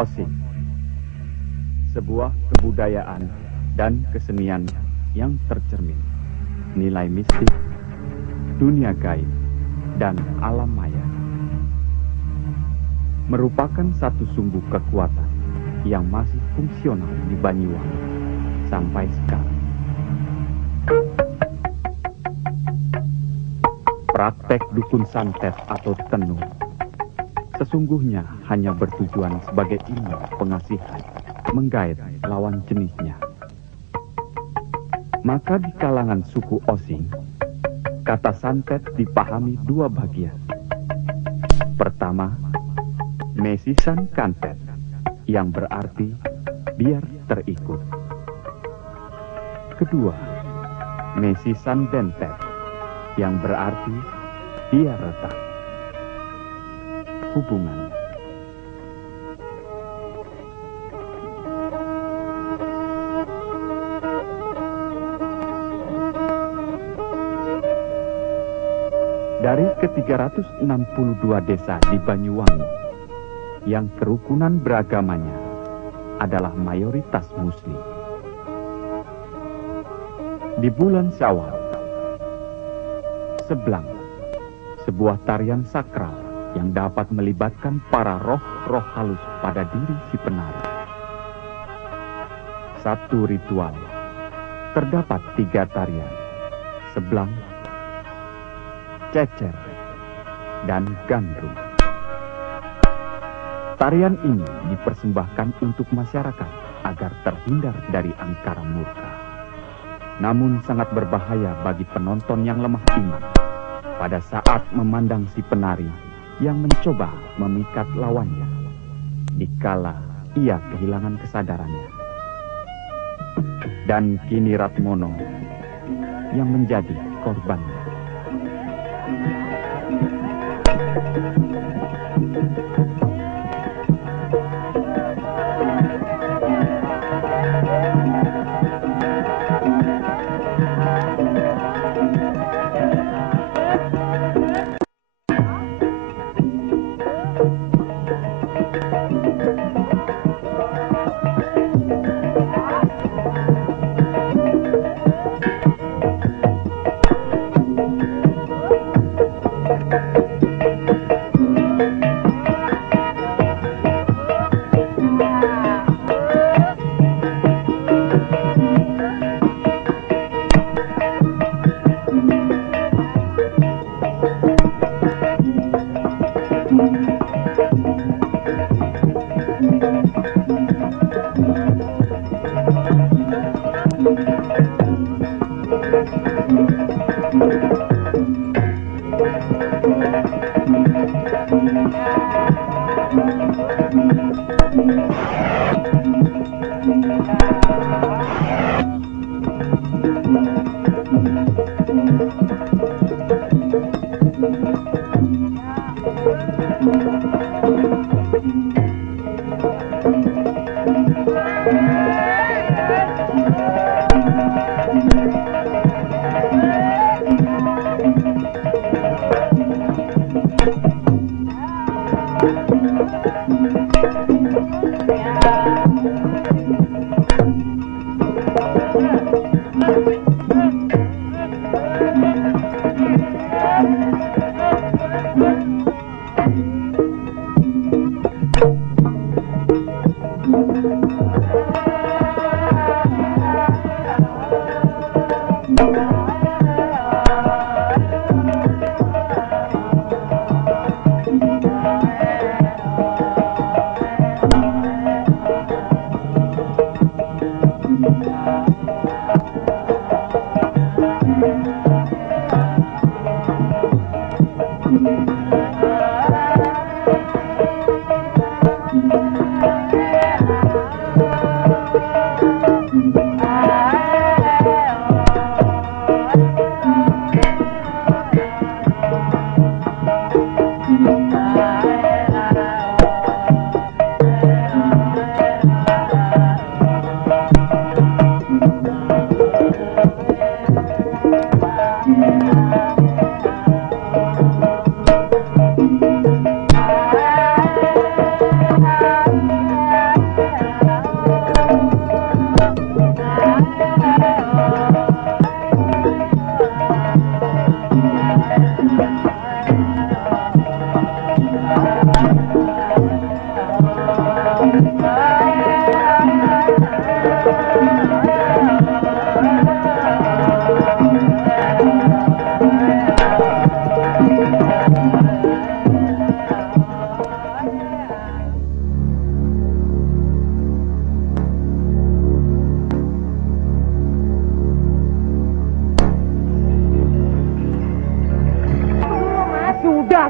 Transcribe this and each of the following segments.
Osing, sebuah kebudayaan dan kesenian yang tercermin nilai mistik, dunia gaib, dan alam maya. Merupakan satu sumbu kekuatan yang masih fungsional di Banyuwangi sampai sekarang. Praktek dukun santet atau tenung sesungguhnya hanya bertujuan sebagai ilmu pengasihan, menggait lawan jenisnya. Maka di kalangan suku Osing, kata santet dipahami dua bagian. Pertama, mesisan kantet, yang berarti biar terikut. Kedua, mesisan dentet, yang berarti biar retak. Hubungannya. Dari ke-362 desa di Banyuwangi, yang kerukunan beragamanya adalah mayoritas Muslim. Di bulan Syawal, Seblang, sebuah tarian sakral yang dapat melibatkan para roh-roh halus pada diri si penari. Satu ritual, terdapat 3 tarian, Seblang, Cecer, dan Gandrung. Tarian ini dipersembahkan untuk masyarakat agar terhindar dari angkara murka. Namun sangat berbahaya bagi penonton yang lemah iman pada saat memandang si penari yang mencoba memikat lawannya, dikala ia kehilangan kesadarannya. Dan kini Ratmono yang menjadi korbannya.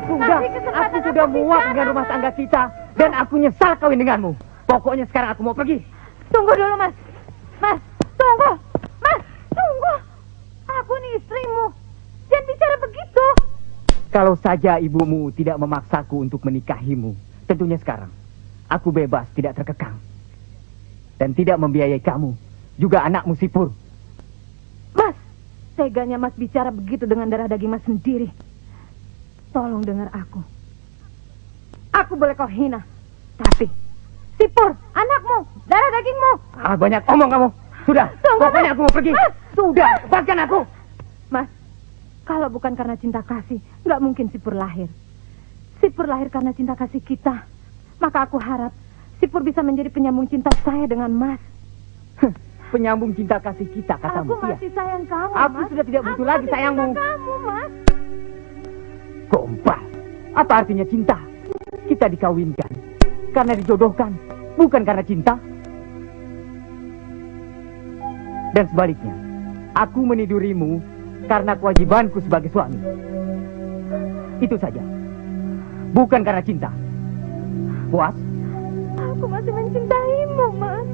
Sudah. Aku sudah muak dengan rumah tangga kita. Dan aku nyesal kawin denganmu. Pokoknya sekarang aku mau pergi. Tunggu dulu, Mas. Mas, tunggu. Mas, tunggu. Aku nih istrimu. Jangan bicara begitu. Kalau saja ibumu tidak memaksaku untuk menikahimu, tentunya sekarang aku bebas, tidak terkekang. Dan tidak membiayai kamu, juga anakmu Sipur. Mas, teganya Mas bicara begitu dengan darah daging Mas sendiri. Tolong dengar aku. Aku boleh kau hina, tapi Sipur, anakmu, darah dagingmu. Banyak omong kamu. Sudah, pokoknya aku mau pergi. Sudah, lepaskan aku. Mas, kalau bukan karena cinta kasih, nggak mungkin Sipur lahir. Sipur lahir karena cinta kasih kita. Maka aku harap Sipur bisa menjadi penyambung cinta saya dengan Mas. Penyambung cinta kasih kita, katamu. Aku masih sayang kamu, Aku Mas. sudah tidak butuh lagi sayangmu. Kamu, Mas. Gombal. Apa artinya cinta? Kita dikawinkan karena dijodohkan, bukan karena cinta. Dan sebaliknya, aku menidurimu karena kewajibanku sebagai suami. Itu saja. Bukan karena cinta. Puas? Aku masih mencintaimu, Mas.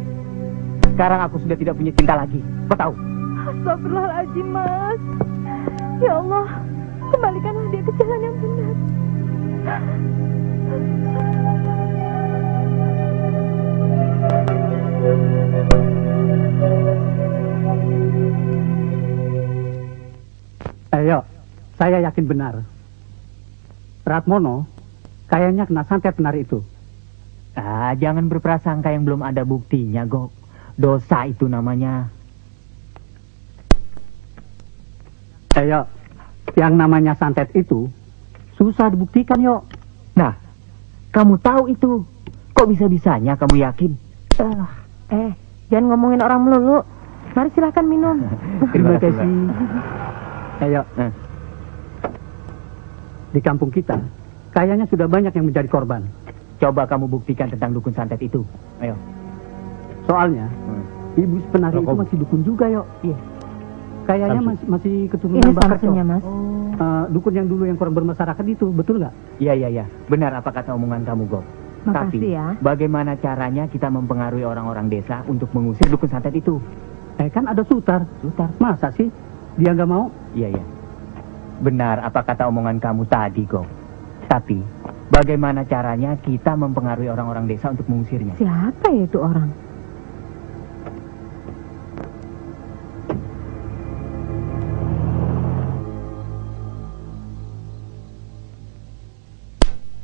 Sekarang aku sudah tidak punya cinta lagi. Kau tahu? Astagfirullahaladzim, Mas. Ya Allah, kembalikanlah dia ke jalan yang benar. Ayo, saya yakin benar. Ratmono kayaknya kena santet penari itu. Jangan berprasangka yang belum ada buktinya, Gok. Dosa itu namanya. Ayo, yang namanya santet itu susah dibuktikan, yo. Nah, kamu tahu itu. Kok bisa-bisanya kamu yakin? Jangan ngomongin orang melulu. Mari silahkan minum. Terima kasih. Ayo. Di kampung kita, kayaknya sudah banyak yang menjadi korban. Coba kamu buktikan tentang dukun santet itu. Ayo. Soalnya, ibu penari itu masih dukun juga, yo. Iya. Kayaknya masih keturunan Ini Bakar, santunya, Mas. dukun yang dulu yang kurang bermasyarakat itu, betul nggak? Iya. Benar apa kata omongan kamu, Gok. Makasih Tapi, ya. bagaimana caranya kita mempengaruhi orang-orang desa untuk mengusir dukun santet itu? Kan ada Sutar. Masa sih dia nggak mau? Iya. Benar apa kata omongan kamu tadi, Gok. Tapi, bagaimana caranya kita mempengaruhi orang-orang desa untuk mengusirnya? Siapa ya itu orang?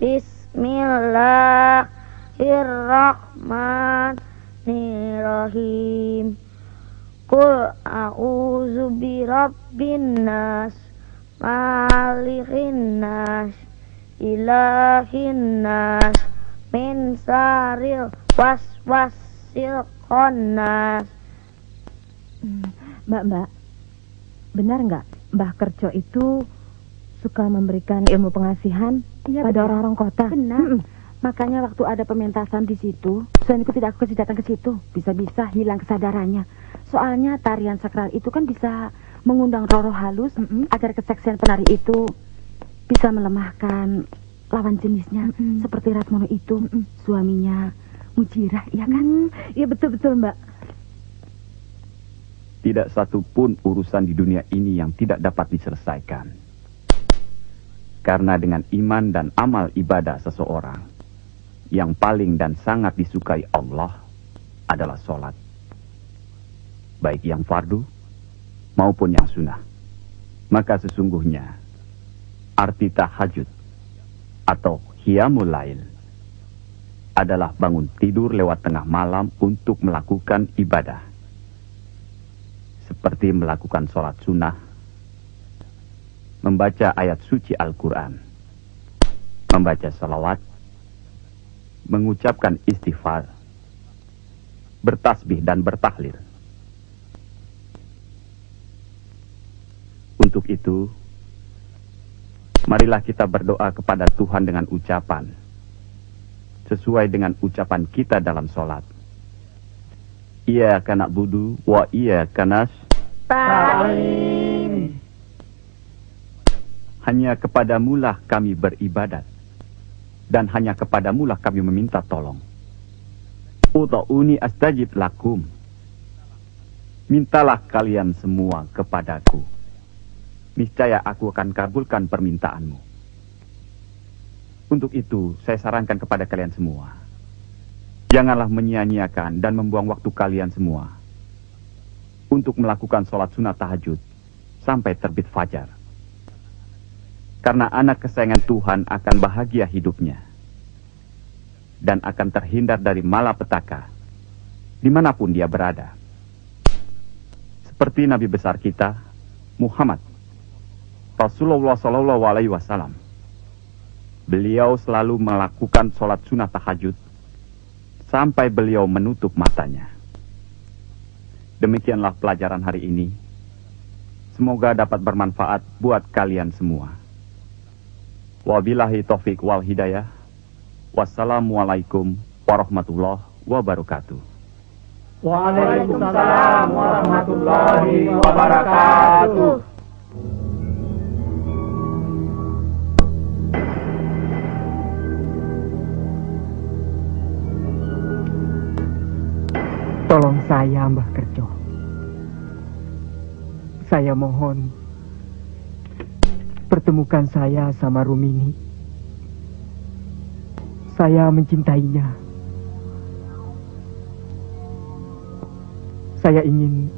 Bismillahirrahmanirrahim. Qul a'udzu birabbin nas, malikin nas, ilahin nas, min syarril waswasil khannas. Mbak, benar nggak Mbah Kerco itu suka memberikan ilmu pengasihan pada orang-orang kota? Benar. Makanya waktu ada pementasan di situ, suamiku tidak aku kasih datang ke situ. Bisa-bisa hilang kesadarannya. Soalnya tarian sakral itu kan bisa mengundang roh-roh halus agar kesaksian penari itu bisa melemahkan lawan jenisnya. Seperti Ratmono itu, suaminya Mujirah, iya kan? Iya betul-betul, Mbak. Tidak satu pun urusan di dunia ini yang tidak dapat diselesaikan. Karena dengan iman dan amal ibadah seseorang, yang paling dan sangat disukai Allah adalah sholat. Baik yang fardu maupun yang sunnah. Maka sesungguhnya arti tahajud atau qiyamul lail adalah bangun tidur lewat tengah malam untuk melakukan ibadah. Seperti melakukan sholat sunnah, membaca ayat suci Al-Quran, membaca salawat, mengucapkan istighfar, bertasbih dan bertahlil. Untuk itu, marilah kita berdoa kepada Tuhan dengan ucapan sesuai dengan ucapan kita dalam sholat. Iyyaka na'budu wa iyyaka nasta'in. Hanya kepadamulah kami beribadat, dan hanya kepadamulah kami meminta tolong. Ud'uni astajib lakum. Mintalah kalian semua kepadaku. Niscaya aku akan kabulkan permintaanmu. Untuk itu, saya sarankan kepada kalian semua, janganlah menyia-nyiakan dan membuang waktu kalian semua untuk melakukan sholat sunat tahajud sampai terbit fajar. Karena anak kesayangan Tuhan akan bahagia hidupnya dan akan terhindar dari malapetaka dimanapun dia berada. Seperti Nabi besar kita, Muhammad Rasulullah SAW. Beliau selalu melakukan sholat sunat tahajud sampai beliau menutup matanya. Demikianlah pelajaran hari ini. Semoga dapat bermanfaat buat kalian semua. Wabillahi taufiq wal hidayah. Wassalamualaikum warahmatullahi wabarakatuh. Waalaikumsalam warahmatullahi wabarakatuh. Tolong saya, Mbah Kerjo. Saya mohon, pertemukan saya sama Rumini. Saya mencintainya. Saya ingin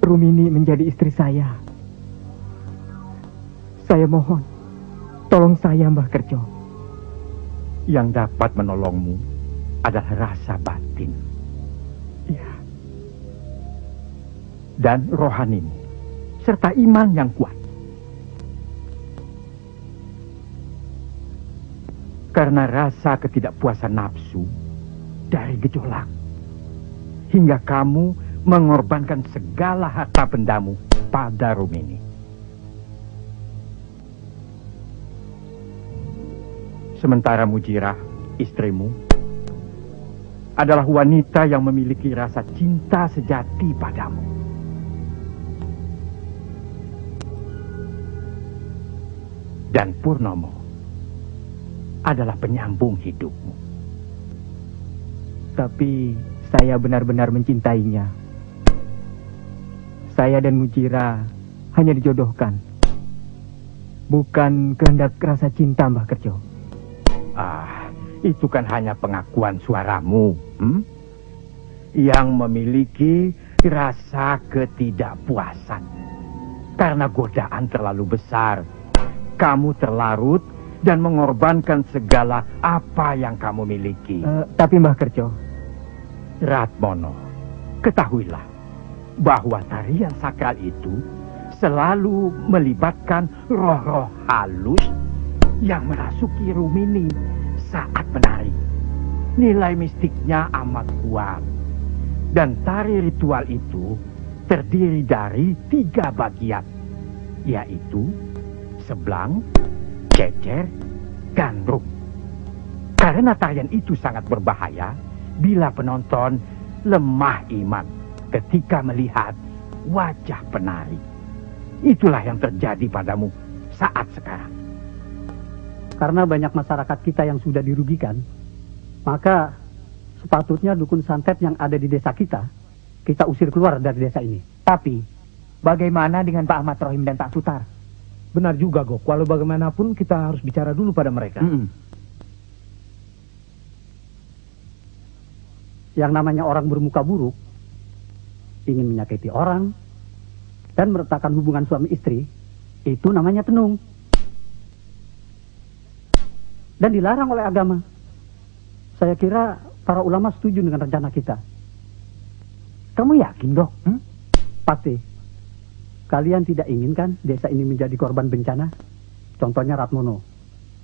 Rumini menjadi istri saya. Saya mohon, tolong saya, Mbah Kerjo. Yang dapat menolongmu adalah rasa batin. Ya. Dan rohanimu, serta iman yang kuat. Karena rasa ketidakpuasan nafsu dari gejolak, hingga kamu mengorbankan segala harta bendamu pada Rumini. Sementara Mujirah, istrimu, adalah wanita yang memiliki rasa cinta sejati padamu. Dan Purnomo adalah penyambung hidupmu. Tapi saya benar-benar mencintainya. Saya dan Mujira hanya dijodohkan. Bukan kehendak rasa cinta, Mbah Kerjo. Itu kan hanya pengakuan suaramu, yang memiliki rasa ketidakpuasan. Karena godaan terlalu besar, kamu terlarut dan mengorbankan segala apa yang kamu miliki. Tapi Mbah Kerjo, Ratmono, ketahuilah bahwa tarian sakral itu selalu melibatkan roh-roh halus yang merasuki Rumini saat menari. Nilai mistiknya amat kuat. Dan tari ritual itu terdiri dari 3 bagian, yaitu seblang, cecer, gandrung. Karena tarian itu sangat berbahaya bila penonton lemah iman ketika melihat wajah penari. Itulah yang terjadi padamu saat sekarang. Karena banyak masyarakat kita yang sudah dirugikan, maka sepatutnya dukun santet yang ada di desa kita usir keluar dari desa ini. tapi bagaimana dengan Pak Ahmad Rohim dan Pak Sutar? Benar juga, Gok. Walau bagaimanapun kita harus bicara dulu pada mereka. Yang namanya orang bermuka buruk, ingin menyakiti orang, dan meretakkan hubungan suami istri, itu namanya tenung. Dan dilarang oleh agama. Saya kira para ulama setuju dengan rencana kita. Kamu yakin, Dok? Pasti. Kalian tidak inginkan desa ini menjadi korban bencana? Contohnya Ratmono,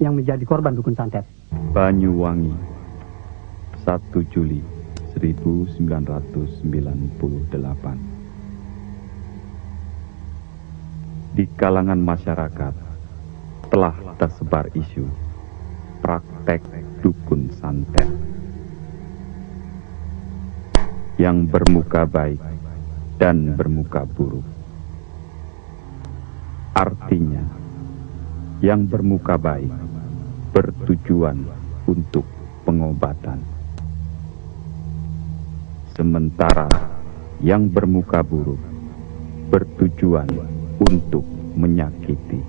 yang menjadi korban dukun santet. Banyuwangi, 1 Juli 1998. Di kalangan masyarakat telah tersebar isu praktek dukun santet yang bermuka baik dan bermuka buruk. Artinya, yang bermuka baik bertujuan untuk pengobatan. Sementara yang bermuka buruk bertujuan untuk menyakiti.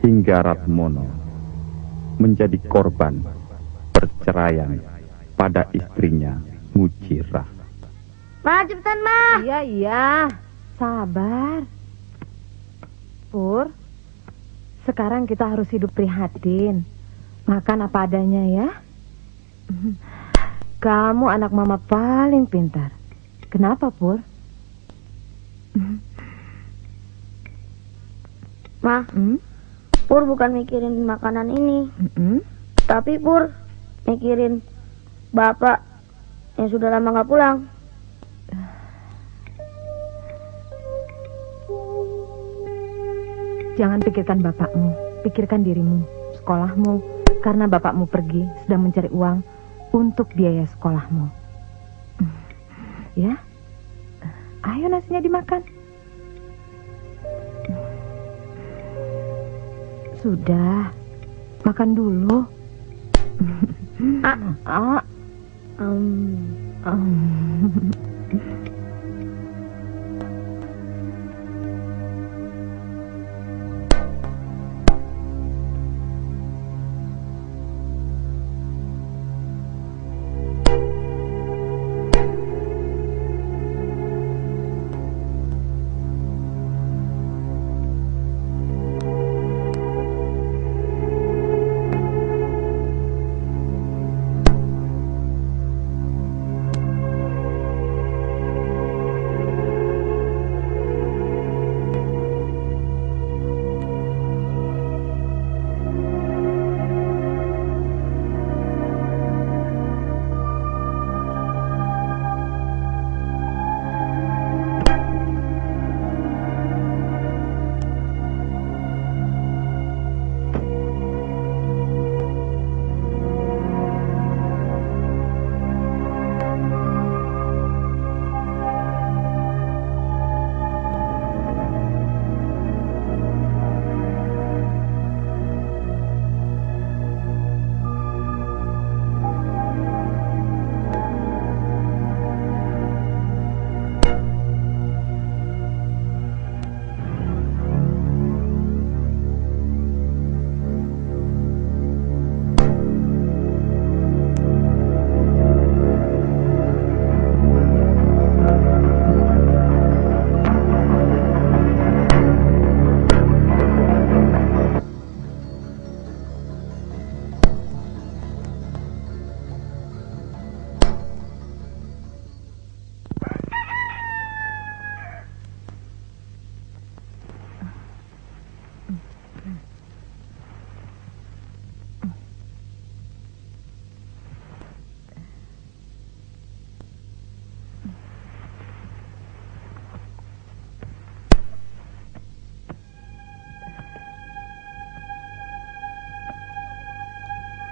Hingga Ratmono menjadi korban perceraian pada istrinya Mujirah. Ma, cepetan, Ma. Iya. Sabar. Pur, sekarang kita harus hidup prihatin. Makan apa adanya ya. Kamu anak mama paling pintar. Kenapa, Pur? Ma, Pur bukan mikirin makanan ini. Tapi Pur mikirin Bapak yang sudah lama nggak pulang. Jangan pikirkan bapakmu, pikirkan dirimu, sekolahmu. Karena bapakmu pergi sedang mencari uang untuk biaya sekolahmu. Ya, ayo nasinya dimakan. Sudah, makan dulu.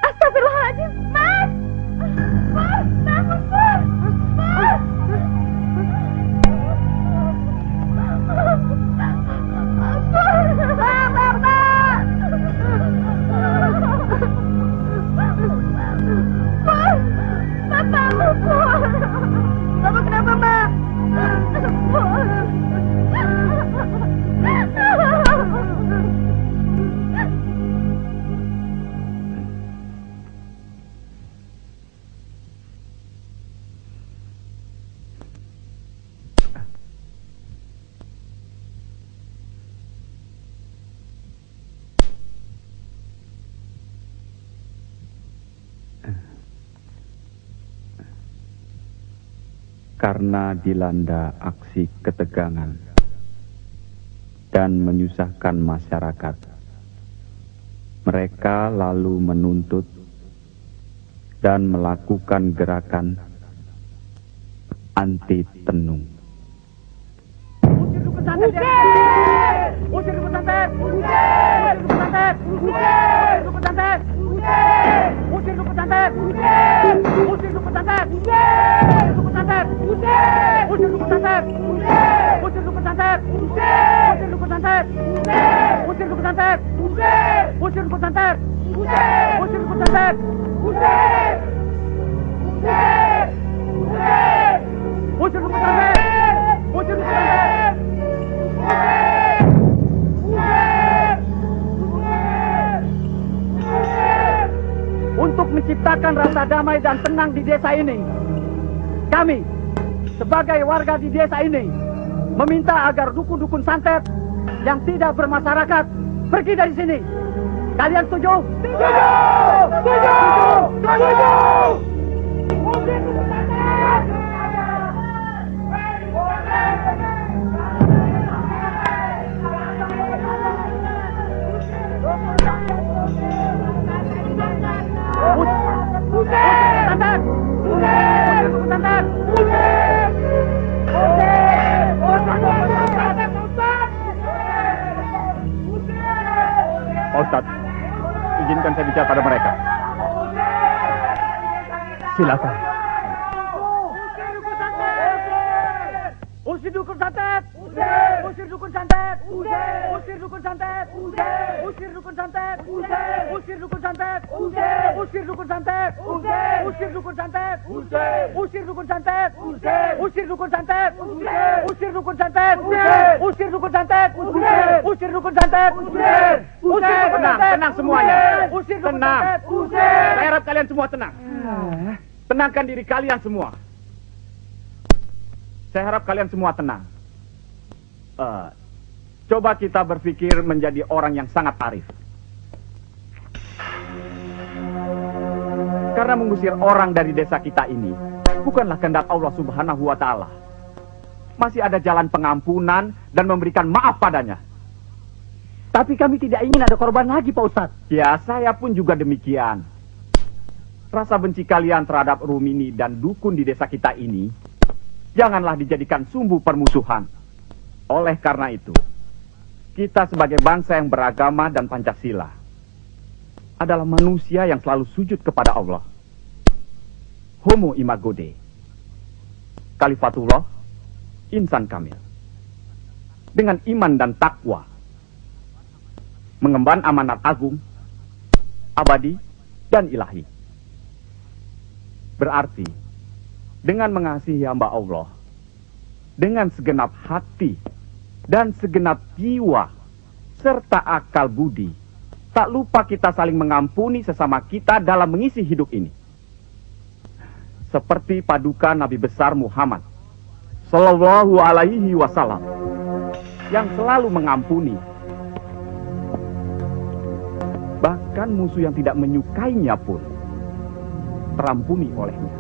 Astagfirullahaladzim, Mas! Mas, bangun, Mas! Mas! Bapak kenapa, Mbak? Karena dilanda aksi ketegangan dan menyusahkan masyarakat, mereka lalu menuntut dan melakukan gerakan anti tenung. Usir dukun santet! Usir dukun santet! Usir dukun santet! Usir dukun santet! Usir dukun santet! Usir dukun santet! Usir dukun santet! Usir dukun santet! Usir dukun santet! Usir dukun santet! Usir dukun santet! Usir dukun santet. Usir dukun santet. Usir dukun santet. Usir dukun santet. Untuk menciptakan rasa damai dan tenang di desa ini, kami sebagai warga di desa ini meminta agar dukun-dukun santet yang tidak bermasyarakat pergi dari sini. Kalian setuju? Setuju! Setuju! Setuju! Ustaz, izinkan saya bicara pada mereka. Silakan. Usir dukun santet. Usir dukun santet. Usir dukun santet. Usir dukun santet. Usir dukun santet. Usir dukun santet. Usir dukun santet. Usir dukun santet. Usir dukun santet. Usir dukun santet. Usir dukun santet. Usir dukun santet. Tenang semuanya. Usir dukun Tenang. santet. Saya harap kalian semua tenang. Tenangkan diri kalian semua. Saya harap kalian semua tenang. Coba kita berpikir menjadi orang yang sangat arif. Karena mengusir orang dari desa kita ini bukanlah kehendak Allah Subhanahu wa Ta'ala. Masih ada jalan pengampunan dan memberikan maaf padanya. Tapi kami tidak ingin ada korban lagi, Pak Ustadz. Ya, saya pun juga demikian. Rasa benci kalian terhadap Rumini dan dukun di desa kita ini janganlah dijadikan sumbu permusuhan. Oleh karena itu, kita sebagai bangsa yang beragama dan Pancasila adalah manusia yang selalu sujud kepada Allah. Homo imago Dei. Kalifatullah, insan kamil. Dengan iman dan takwa, mengemban amanat agung, abadi, dan ilahi. Berarti, dengan mengasihi hamba Allah, dengan segenap hati dan segenap jiwa, serta akal budi, tak lupa kita saling mengampuni sesama kita dalam mengisi hidup ini. Seperti paduka Nabi besar Muhammad Sallallahu Alaihi Wasallam yang selalu mengampuni. Bahkan musuh yang tidak menyukainya pun terampuni olehnya.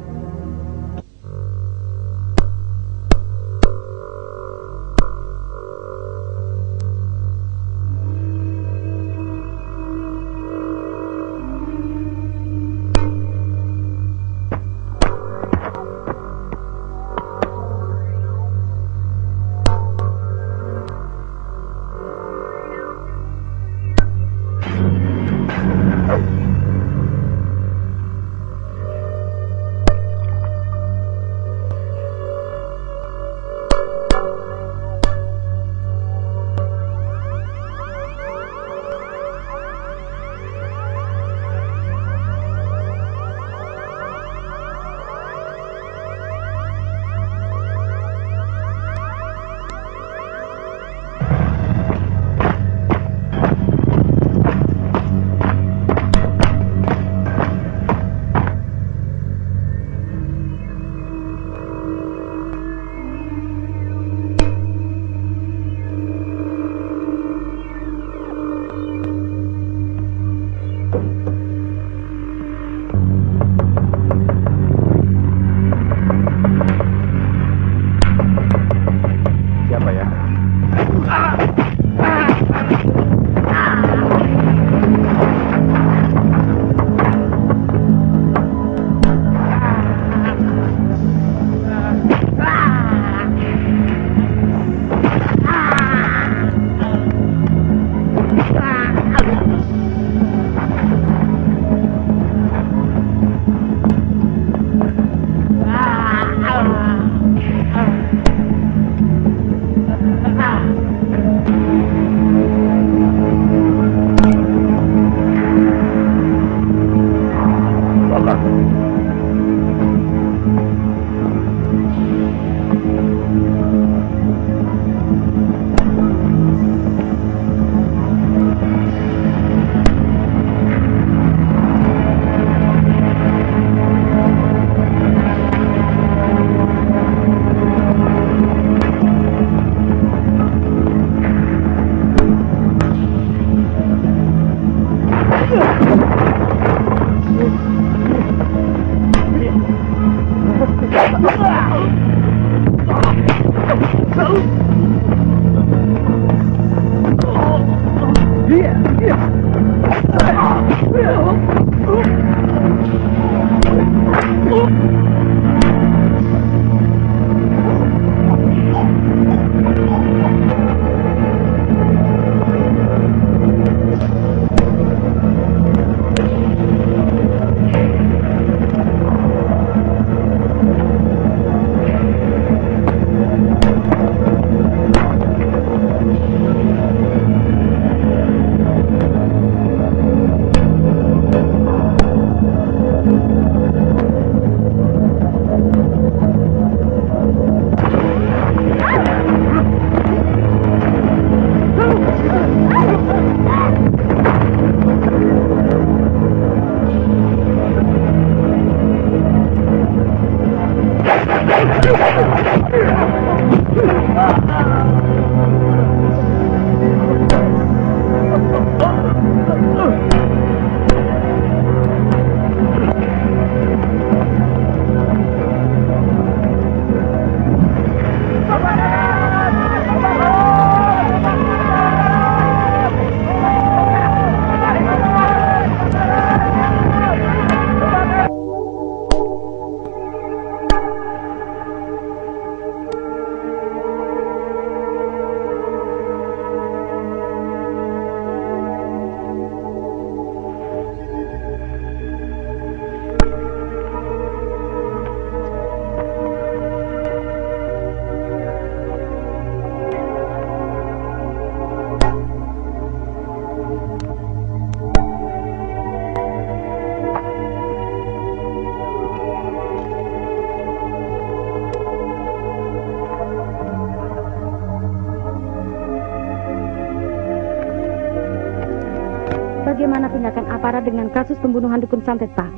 Bagaimana tindakan aparat dengan kasus pembunuhan dukun santet, Pak?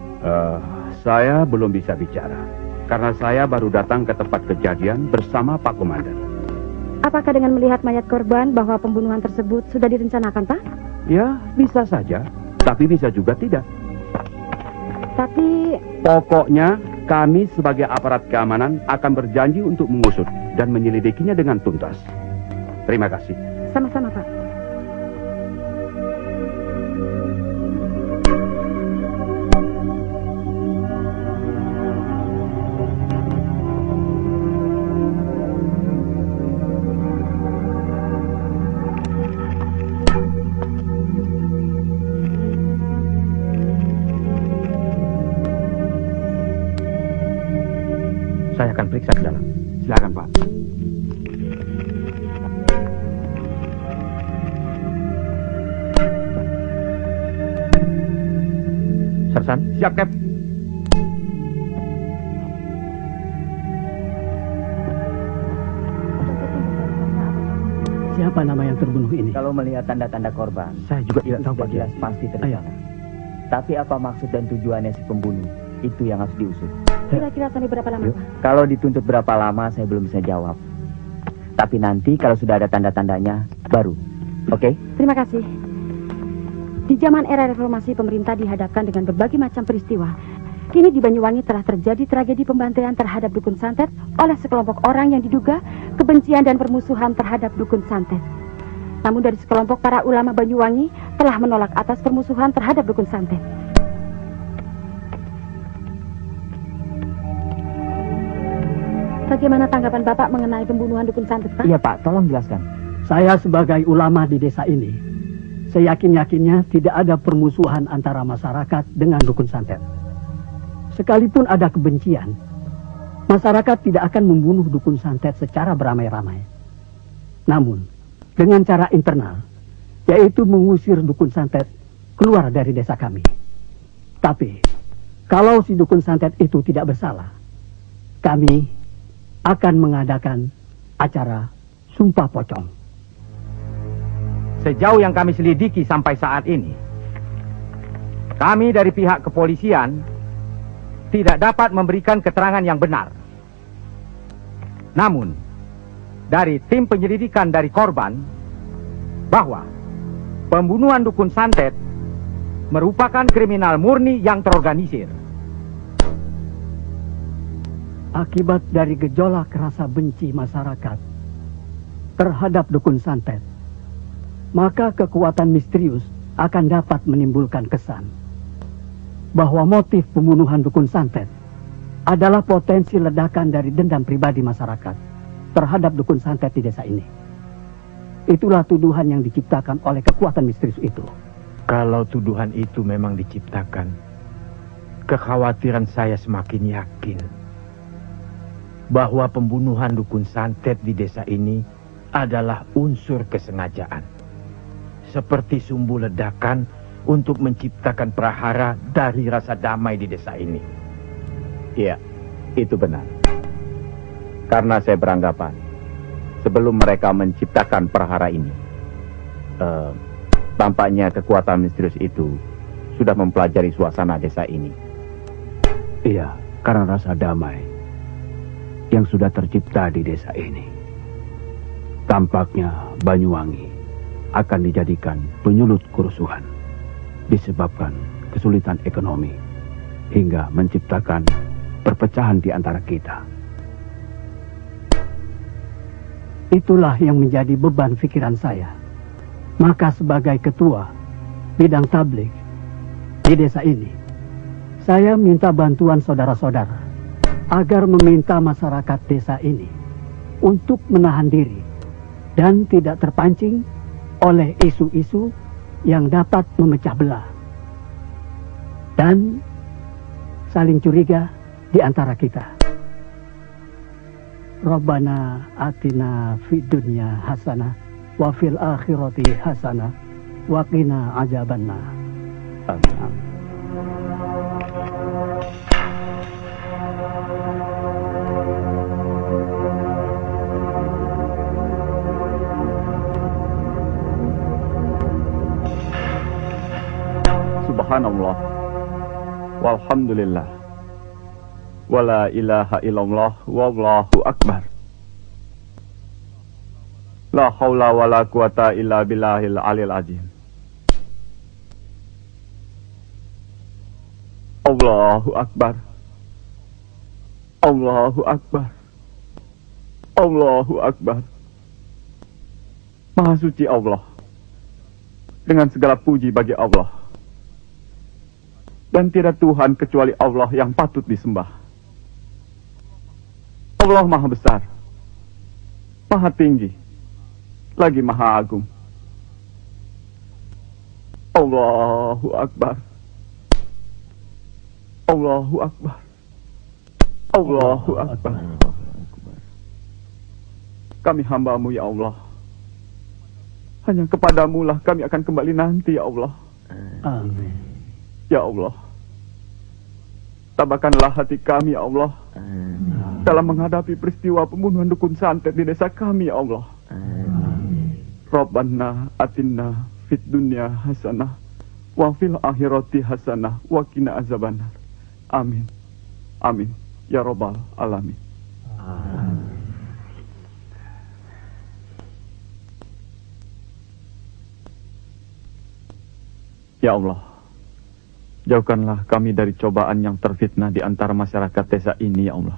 Saya belum bisa bicara. Karena saya baru datang ke tempat kejadian bersama Pak Komandan. Apakah dengan melihat mayat korban bahwa pembunuhan tersebut sudah direncanakan, Pak? Ya, bisa saja. Tapi bisa juga tidak. Tapi... Pokoknya, kami sebagai aparat keamanan akan berjanji untuk mengusut dan menyelidikinya dengan tuntas. Terima kasih. Sama-sama, Pak. Saya akan periksa ke dalam. Silakan, Pak. Sersan? Siap, Cap. Siapa nama yang terbunuh ini? Kalau melihat tanda-tanda korban, Saya juga tidak tahu, Pak. jelas pasti tersangka. Tapi apa maksud dan tujuannya si pembunuh? Itu yang harus diusut. Kira-kira sampai berapa lama, Pak? Kalau dituntut berapa lama, saya belum bisa jawab. Tapi nanti kalau sudah ada tanda-tandanya, baru. Oke? Terima kasih. Di zaman era reformasi, pemerintah dihadapkan dengan berbagai macam peristiwa. Kini di Banyuwangi telah terjadi tragedi pembantaian terhadap dukun santet oleh sekelompok orang yang diduga kebencian dan permusuhan terhadap dukun santet. Namun dari sekelompok para ulama Banyuwangi telah menolak atas permusuhan terhadap dukun santet. Bagaimana tanggapan Bapak mengenai pembunuhan dukun santet, Pak? Iya, Pak. Tolong jelaskan. Saya sebagai ulama di desa ini, seyakin-yakinnya tidak ada permusuhan antara masyarakat dengan dukun santet. Sekalipun ada kebencian, masyarakat tidak akan membunuh dukun santet secara beramai-ramai. Namun, dengan cara internal, yaitu mengusir dukun santet keluar dari desa kami. Tapi, kalau si dukun santet itu tidak bersalah, kami akan mengadakan acara sumpah pocong. Sejauh yang kami selidiki sampai saat ini, kami dari pihak kepolisian tidak dapat memberikan keterangan yang benar. Namun, dari tim penyelidikan dari korban, bahwa pembunuhan dukun santet merupakan kriminal murni yang terorganisir. Akibat dari gejolak rasa benci masyarakat terhadap dukun santet, maka kekuatan misterius akan dapat menimbulkan kesan bahwa motif pembunuhan dukun santet adalah potensi ledakan dari dendam pribadi masyarakat terhadap dukun santet di desa ini. Itulah tuduhan yang diciptakan oleh kekuatan misterius itu. Kalau tuduhan itu memang diciptakan, kekhawatiran saya semakin yakin bahwa pembunuhan dukun santet di desa ini adalah unsur kesengajaan. Seperti sumbu ledakan untuk menciptakan prahara dari rasa damai di desa ini. Iya, itu benar. Karena saya beranggapan, sebelum mereka menciptakan prahara ini, tampaknya kekuatan misterius itu sudah mempelajari suasana desa ini. Iya, karena rasa damai yang sudah tercipta di desa ini. Tampaknya Banyuwangi akan dijadikan penyulut kerusuhan disebabkan kesulitan ekonomi hingga menciptakan perpecahan di antara kita. Itulah yang menjadi beban pikiran saya. Maka sebagai ketua bidang tabligh di desa ini, saya minta bantuan saudara-saudara agar meminta masyarakat desa ini untuk menahan diri dan tidak terpancing oleh isu-isu yang dapat memecah belah dan saling curiga di antara kita. Rabbana atina fid dunya hasanah wa fil akhirati hasanah wa qina azabannar. Amin. Subhanallah, walhamdulillah, wala ilaha illallah, wallahu akbar. La haula wala quwata illa billahil alil azim. Allahu akbar, Allahu akbar, Allahu akbar. Maha suci Allah, dengan segala puji bagi Allah. Dan tidak Tuhan kecuali Allah yang patut disembah. Allah Maha Besar, Maha Tinggi, lagi Maha Agung. Allahu Akbar, Allahu Akbar, Allahu Akbar. Kami hamba-Mu ya Allah. Hanya kepadamu lah kami akan kembali nanti ya Allah. Amin. Ya Allah, tabahkanlah hati kami ya Allah dalam menghadapi peristiwa pembunuhan dukun santet di desa kami ya Allah. Rabbana atinna fid dunya hasanah wa fil akhirati hasanah wa qina azabannar. Amin. Amin ya rabbal alamin. Ya Allah, jauhkanlah kami dari cobaan yang terfitnah di antara masyarakat desa ini, ya Allah.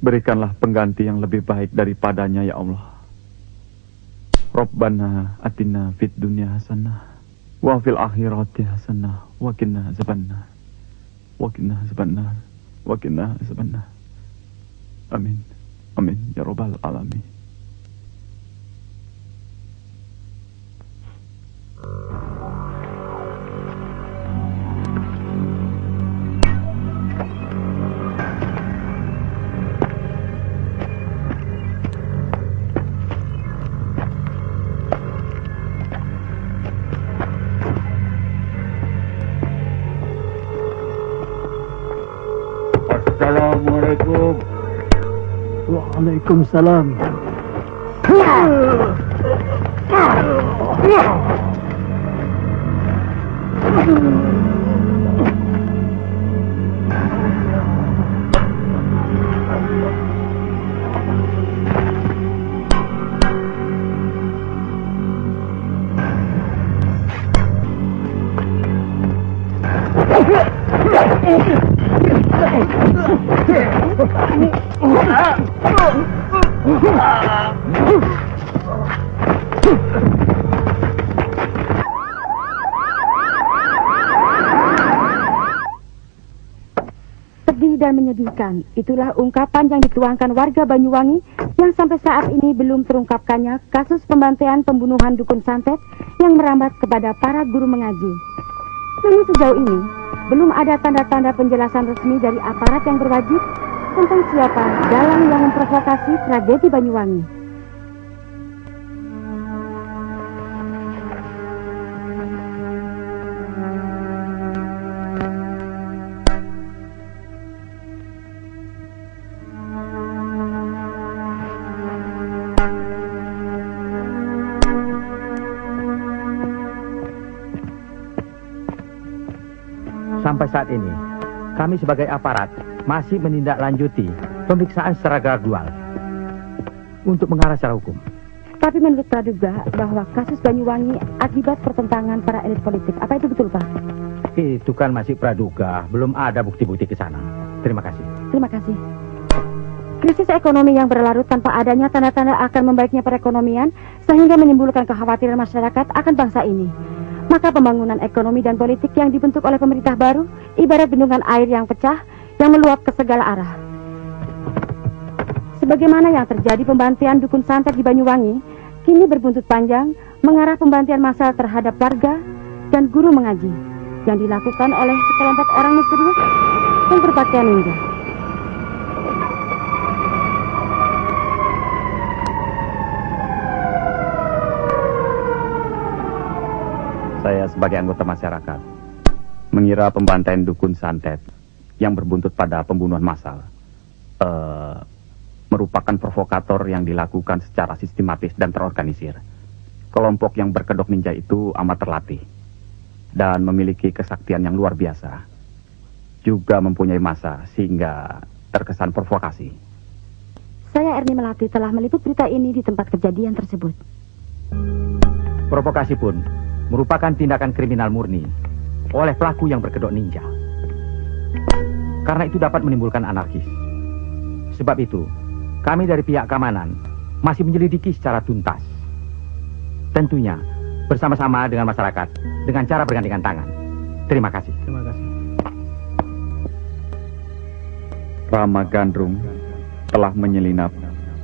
Berikanlah pengganti yang lebih baik daripadanya, ya Allah. Rabbana atina fid dunya hasanah wa fil akhirati hasanah wa qina azabannar. Wa qina azabannar. Wa qina azabannar. Amin. Amin ya rabbal alamin. Assalamualaikum. Waalaikumsalam. dan menyedihkan. Itulah ungkapan yang dituangkan warga Banyuwangi yang sampai saat ini belum terungkapkannya kasus pembantaian pembunuhan dukun santet yang merambat kepada para guru mengaji. Namun sejauh ini, belum ada tanda-tanda penjelasan resmi dari aparat yang berwajib tentang siapa dalang yang memprovokasi tragedi Banyuwangi. Sampai saat ini, kami sebagai aparat masih menindaklanjuti pemeriksaan secara gradual untuk mengarah secara hukum. Tapi menurut praduga bahwa kasus Banyuwangi akibat pertentangan para elit politik. Apa itu betul, Pak? Itu kan masih praduga, belum ada bukti-bukti ke sana. Terima kasih. Terima kasih. Krisis ekonomi yang berlarut tanpa adanya tanda-tanda akan membaiknya perekonomian sehingga menimbulkan kekhawatiran masyarakat akan bangsa ini. Maka pembangunan ekonomi dan politik yang dibentuk oleh pemerintah baru ibarat bendungan air yang pecah yang meluap ke segala arah. Sebagaimana yang terjadi pembantaian dukun santet di Banyuwangi, kini berbuntut panjang mengarah pembantaian massal terhadap warga dan guru mengaji yang dilakukan oleh sekelompok orang misterius yang berpakaian ninja. Saya sebagai anggota masyarakat mengira pembantaian dukun santet yang berbuntut pada pembunuhan massal merupakan provokator yang dilakukan secara sistematis dan terorganisir. Kelompok yang berkedok ninja itu amat terlatih dan memiliki kesaktian yang luar biasa. Juga mempunyai massa sehingga terkesan provokasi. Saya Erni Melati telah meliput berita ini di tempat kejadian tersebut. Provokasi pun merupakan tindakan kriminal murni oleh pelaku yang berkedok ninja. Karena itu dapat menimbulkan anarkis. Sebab itu, kami dari pihak keamanan masih menyelidiki secara tuntas. Tentunya bersama-sama dengan masyarakat dengan cara bergandengan tangan. Terima kasih. Terima kasih. Rama Gandrung telah menyelinap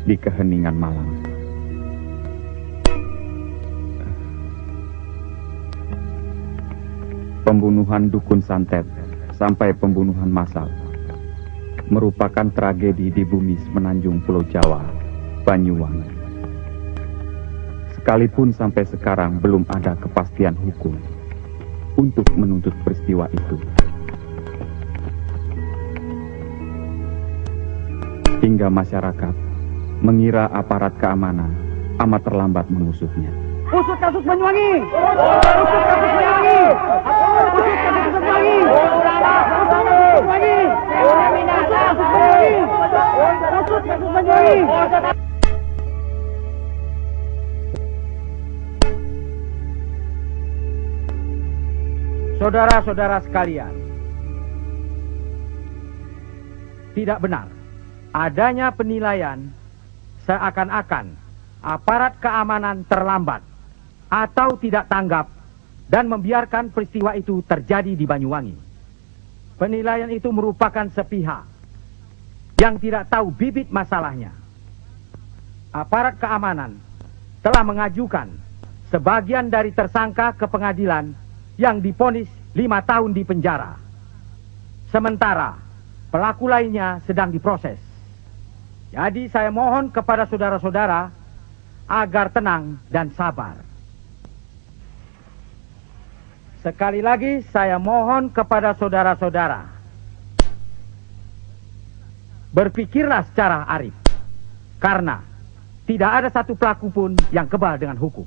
di keheningan malam. Pembunuhan dukun santet sampai pembunuhan massal merupakan tragedi di bumi semenanjung Pulau Jawa, Banyuwangi. Sekalipun sampai sekarang belum ada kepastian hukum untuk menuntut peristiwa itu. Hingga masyarakat mengira aparat keamanan amat terlambat mengusutnya. Usut kasus Banyuwangi! Usut kasus Banyuwangi! Usut kasus Banyuwangi! Usut kasus Banyuwangi! Saudara-saudara sekalian, tidak benar adanya penilaian seakan-akan aparat keamanan terlambat atau tidak tanggap dan membiarkan peristiwa itu terjadi di Banyuwangi. Penilaian itu merupakan sepihak yang tidak tahu bibit masalahnya. Aparat keamanan telah mengajukan sebagian dari tersangka ke pengadilan yang divonis 5 tahun di penjara. Sementara pelaku lainnya sedang diproses. Jadi saya mohon kepada saudara-saudara agar tenang dan sabar. Sekali lagi saya mohon kepada saudara-saudara, berpikirlah secara arif, karena tidak ada satu pelaku pun yang kebal dengan hukum.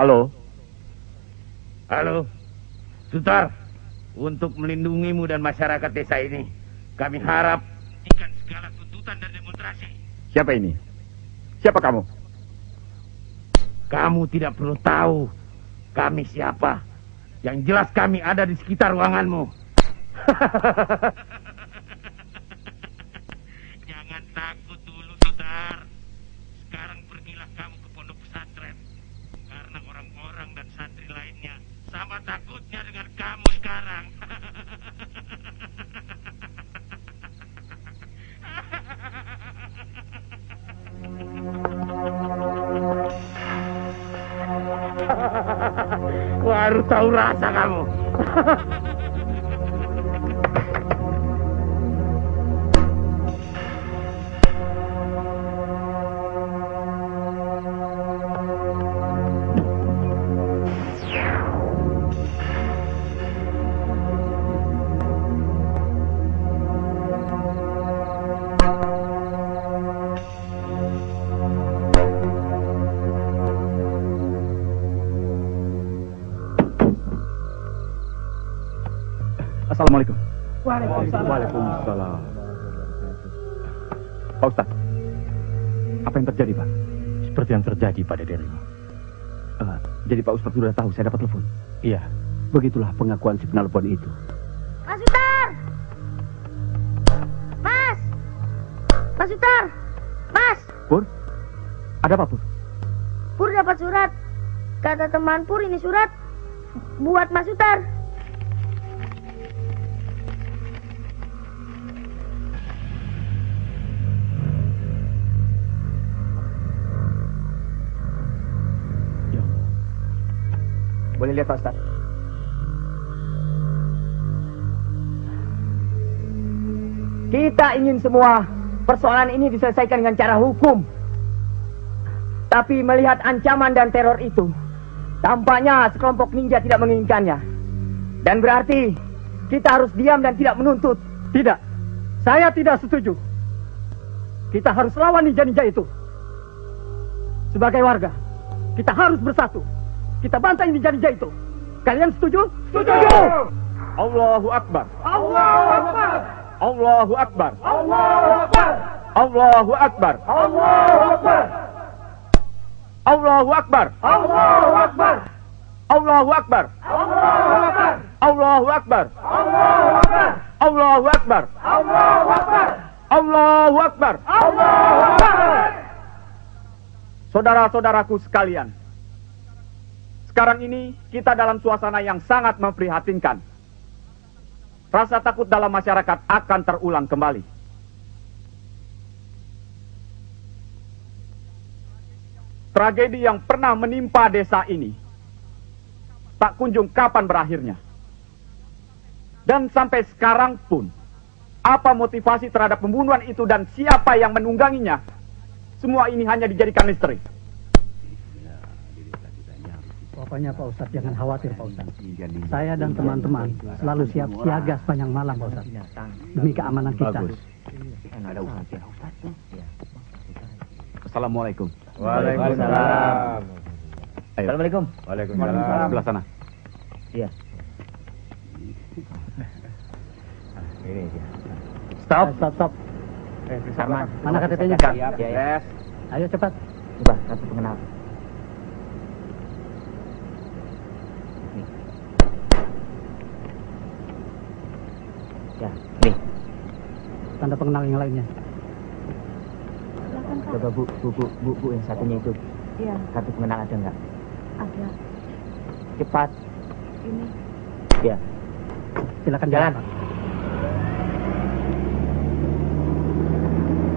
Halo. Halo, Sutar. Untuk melindungimu dan masyarakat desa ini, kami harap ikan segala tuntutan dan demonstrasi. Siapa ini? Siapa kamu? Kamu tidak perlu tahu kami siapa. Yang jelas kami ada di sekitar ruanganmu. Jangan takut dulu, Sudar. Sekarang pergilah kamu ke pondok pesantren. Karena orang-orang dan santri lainnya sama takutnya dengan kamu sekarang. Baru tahu rasa kamu. Assalamualaikum. Waalaikumsalam. Pak Ustadz, apa yang terjadi, Pak? Seperti yang terjadi pada dirimu. Jadi Pak Ustadz sudah tahu saya dapat telepon? Iya, begitulah pengakuan si penelpon itu. Mas Sutar! Mas! Mas Sutar! Mas! Pur? Ada apa, Pur? Pur dapat surat. Kata teman Pur ini surat buat Mas Sutar. Boleh lihat, Pak Ustaz? Kita ingin semua persoalan ini diselesaikan dengan cara hukum. Tapi melihat ancaman dan teror itu, tampaknya sekelompok ninja tidak menginginkannya. Dan berarti kita harus diam dan tidak menuntut. Tidak, saya tidak setuju. Kita harus lawan ninja-ninja itu. Sebagai warga, kita harus bersatu. Kita bantai ninja-ninja itu. Kalian setuju? Setuju! Allahu Akbar. Allahu Akbar. Allahu Akbar. Allahu Akbar. Allahu Akbar. Allahu Akbar. Allahu Akbar. Allahu Akbar. Allahu Akbar. Allahu Allahu Akbar. Akbar. Allahu Akbar. Allahu Akbar. Allahu Akbar. Allahu Akbar. Allahu Akbar. Saudara-saudaraku sekalian, sekarang ini kita dalam suasana yang sangat memprihatinkan. Rasa takut dalam masyarakat akan terulang kembali. Tragedi yang pernah menimpa desa ini tak kunjung kapan berakhirnya. Dan sampai sekarang pun, apa motivasi terhadap pembunuhan itu dan siapa yang menungganginya, semua ini hanya dijadikan misteri. Pokoknya Pak Ustadz jangan khawatir, Pak Ustadz. Saya dan teman-teman selalu siap siaga sepanjang malam, Pak Ustadz. Demi keamanan kita. Bagus. Assalamualaikum. Waalaikumsalam. Ayo. Assalamualaikum. Waalaikumsalam. Sebelah sana. Iya. Ini dia. Stop. Stop. Sarman. Mana KTP-nya? Siap, ya. Ayo cepat. Coba, kartu pengenal. Ya, nih. Tanda pengenal yang lainnya. Coba bu yang satunya itu. Iya, Kartu pengenal ada nggak? ada. Cepat. Ini. Ya. Silakan Jalan. Pak.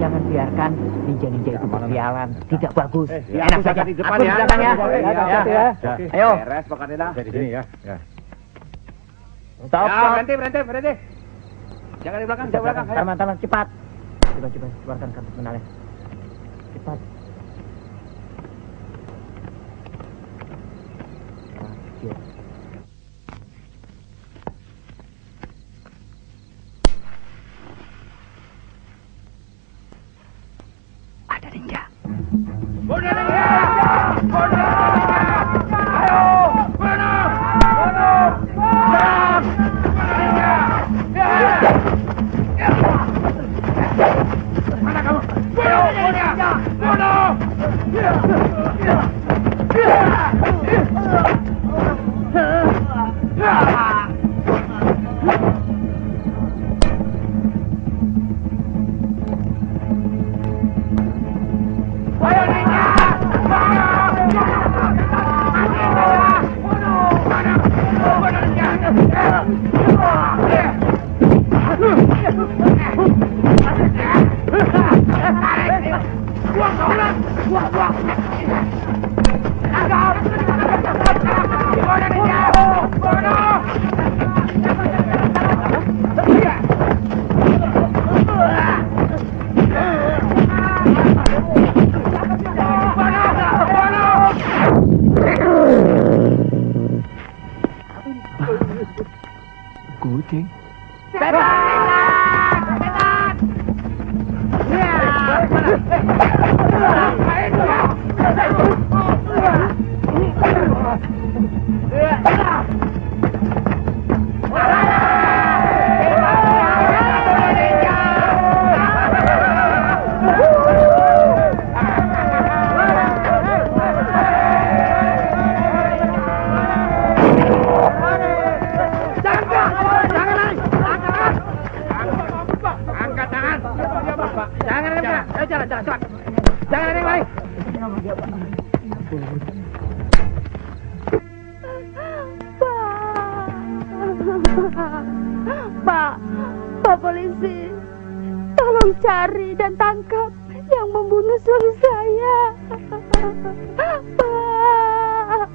Jangan biarkan ninja-ninja itu berkeliaran. Tidak bagus. Enak saja di depan Aku ya. di belakang ya. Ya. Ayo. Beres Pak Kadeda. Di sini ya. Ya. Stop. Berhenti. Jangan di belakang, jangan belakang. Taman, cepat. Coba keluarkan kartu pengenalnya. Cepat. Ada ninja. Kucing. Pak polisi, tolong cari dan tangkap yang membunuh suami saya. Pak,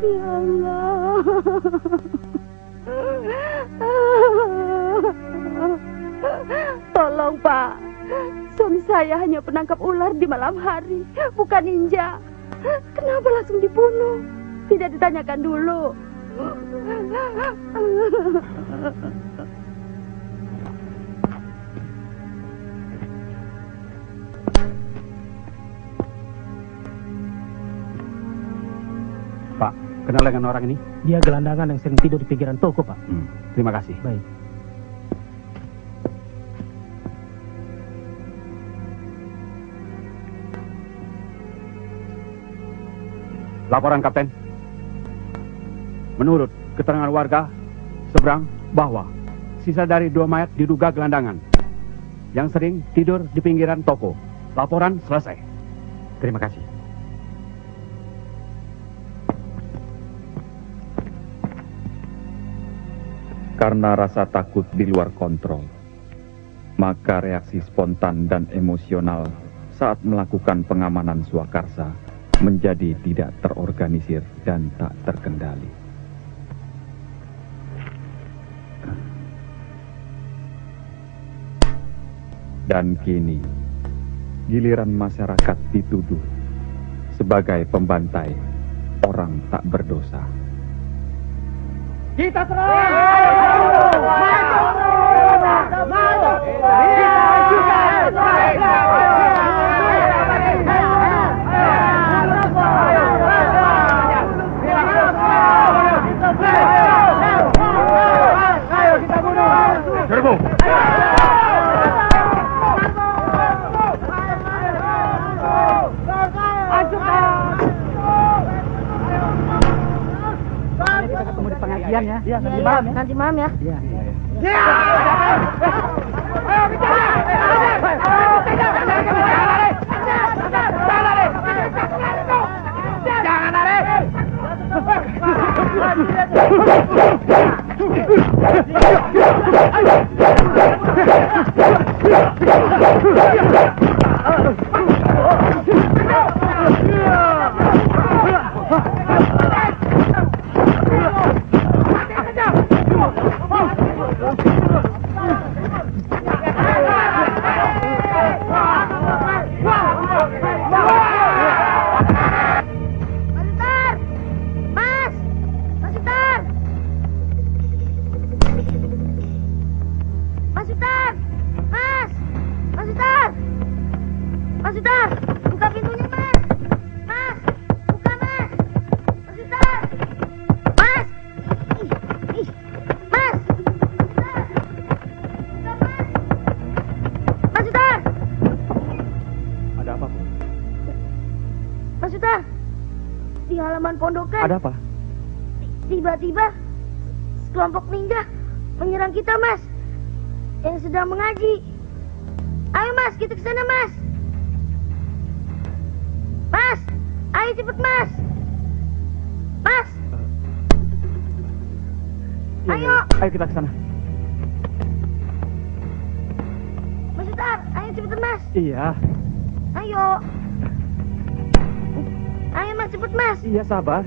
ya Allah. Tolong Pak, suami saya hanya penangkap ular di malam hari, bukan ninja. Kenapa langsung dibunuh? Tidak ditanyakan dulu. Pak, kenal dengan orang ini? Dia gelandangan yang sering tidur di pinggiran toko, Pak. Terima kasih. Baik. Laporan, Kapten. Menurut keterangan warga seberang bahwa sisa dari 2 mayat diduga gelandangan yang sering tidur di pinggiran toko. Laporan selesai. Terima kasih. Karena rasa takut di luar kontrol, maka reaksi spontan dan emosional saat melakukan pengamanan swakarsa menjadi tidak terorganisir dan tak terkendali. Dan kini, giliran masyarakat dituduh sebagai pembantai orang tak berdosa. Kita serang! Maju! Serbu! Pengajian ya. Iya, nanti malam ya. Nanti malam ya. Iya. Ayo bicara! Jangan lari! Di halaman pondokan. Ada apa? Tiba-tiba sekelompok ninja menyerang kita, Mas. Yang sedang mengaji. Ayo, Mas, kita ke sana, Mas. Mas, ayo cepet, Mas. Mas. Ayo. Ayo kita ke sana. Mas Sutar, ayo cepetan Mas. Iya. Ayo. Ayo Mas, cepet Mas. Iya, sabar.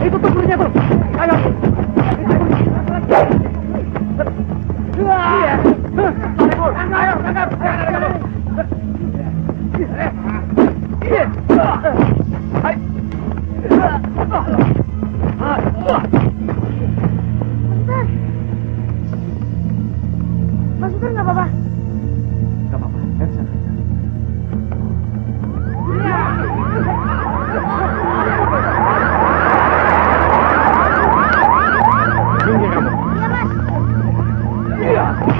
Itu tuburnya tuh. Ayo. Ayo, tangkap. Mas Sutar nggak apa-apa. Nggak apa-apa. Ayo ke sana. Minggir kamu. Iya Mas.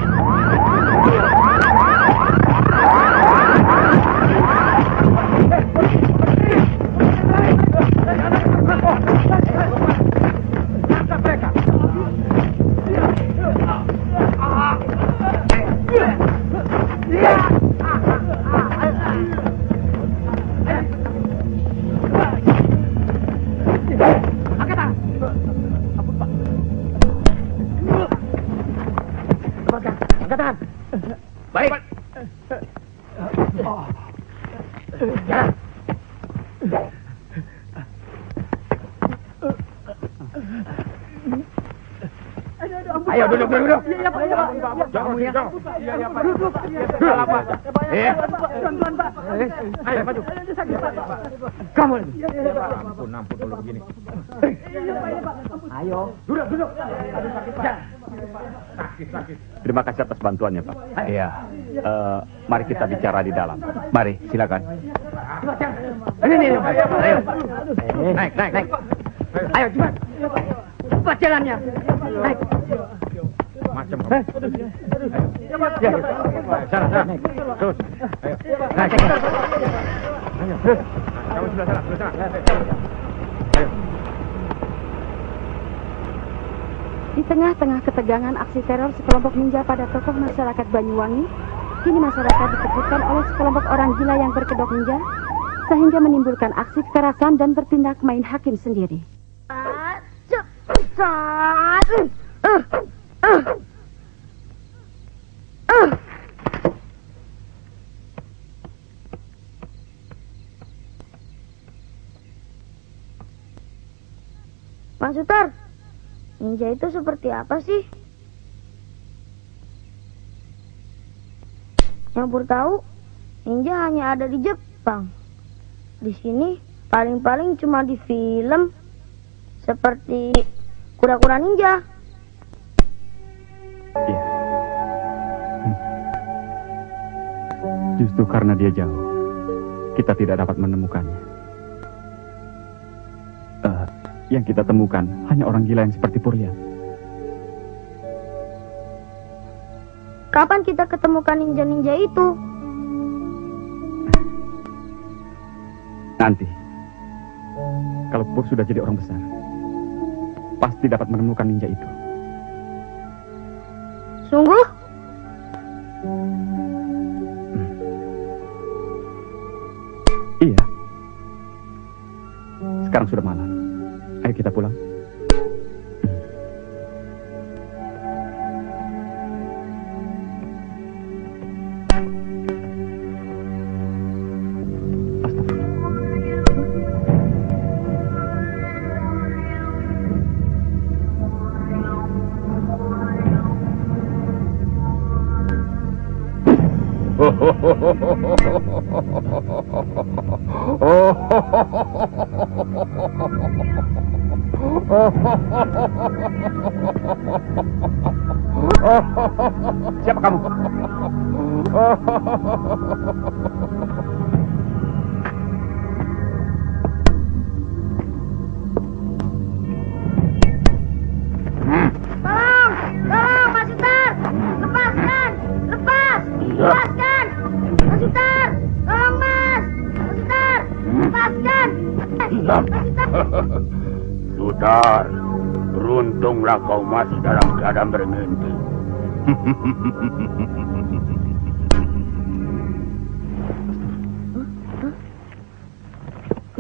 Angkatan. Baik. Ayo duduk. Iya, Pak. Jangan begitu. Iya, Pak. Duduk. Iya. Bantuan, Pak. Ayo maju. Sakit, Pak. Kamu. Ampun kalau begini. Ayo. Duduk. Sakit. Terima kasih atas bantuannya, Pak. Iya. Mari kita bicara di dalam. Mari, silakan. Ini. Ayo. Naik. Ayo cepat. Cepat jalannya. Naik. Macam kamu. Ya. Sana. Terus. Ayo. Naik. Ayo, terus. Kamu sebelah sana. Ayo. Di tengah-tengah ketegangan aksi teror sekelompok ninja pada tokoh masyarakat Banyuwangi, kini masyarakat dikejutkan oleh sekelompok orang gila yang berkedok ninja, sehingga menimbulkan aksi kekerasan dan bertindak main hakim sendiri. Mas Sutar, ninja itu seperti apa sih? Yang Pur tahu, ninja hanya ada di Jepang. Di sini paling-paling cuma di film seperti kura-kura ninja. Iya. Justru karena dia jauh, kita tidak dapat menemukannya. Yang kita temukan hanya orang gila yang seperti Purya. Kapan kita ketemukan ninja-ninja itu? Nanti, kalau Pur sudah jadi orang besar, pasti dapat menemukan ninja itu. Sungguh? Iya. Sekarang sudah malam. Ayo kita pulang. Siapa kamu? Tolong, Mas Sutar! Lepaskan! Lepaskan! Mas Sutar! Tolong, Mas! Mas Sutar! Lepaskan! Mas Sutar! Sutar, beruntunglah kau masih dalam keadaan bermimpi.